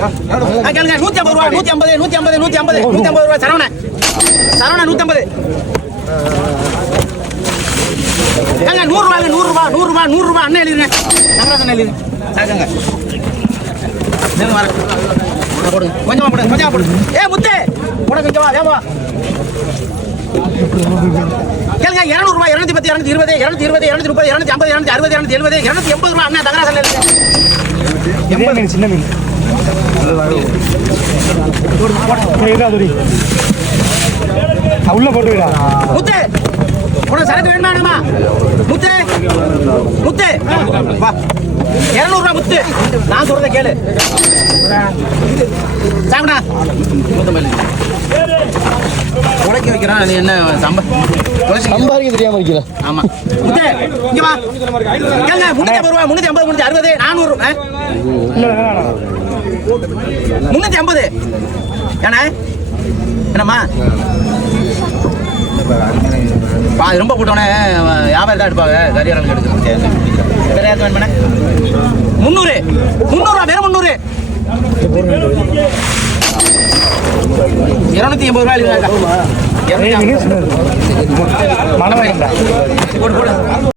ஆ, கேளுங்க நூத்தி ஐம்பது ரூபா நூத்தி ஐம்பது நூத்தி ஐம்பது நூத்தி ஐம்பது நூத்தி ஐம்பது ரூபா சரவணன் சரவணன் நூத்தி ஐம்பது ஏங்க நூறு ரூபாங்க நூறு ரூபா நூறு ரூபா நூறு ரூபா அண்ணன் எழுதுங்க நகராசன் எழுதுங்க சாக்குங்க போடுங்க கொஞ்சமா போடுங்க கொஞ்சமா போடுங்க ஏ முத்து போட கொஞ்சமா வேமா கேளுங்க இருநூறு ரூபாய் இருநூத்தி பத்து இருநூத்தி இருபது இருநூத்தி இருபது இருநூத்தி முப்பது இருநூத்தி ஐம்பது இருநூத்தி அறுபது இருநூத்தி எழுபது இருநூத்தி எண்பது ரூபாய் அண்ணன் தகராசன் எழுதுங்க பெரிய மீன் சின்ன மீன்? உள்ள போட்டு விடா முத்து உனக்கு சரக்கு வேணுமா முத்து முத்து வா இருநூறு முத்து நான் சொல்றத கேளு சாப்பிடா உடைக்க வைக்கிறான் நீ என்ன சம்ப சம்பாதிக்க தெரியாம இருக்கல ஆமா முத்து இங்க வா கேளுங்க முன்னூத்தி ஐம்பது ரூபா முன்னூத்தி ஐம்பது முன்னூத்தி அறுபது நானூறு முன்னூத்தி ஐம்பது. ஏண்ணே? என்னம்மா? பா ரொம்ப போட்டோன்னே வியாபாரம் தான் எடுப்பாங்க. கரியாரம் எடுத்து வேற யாருக்கு வேணுமாண்ணே? முந்நூறு. முந்நூறுவா வெறும் முந்நூறு. இரநூத்தி எண்பது ரூபாய் பெரிய இருநூத்தி மழை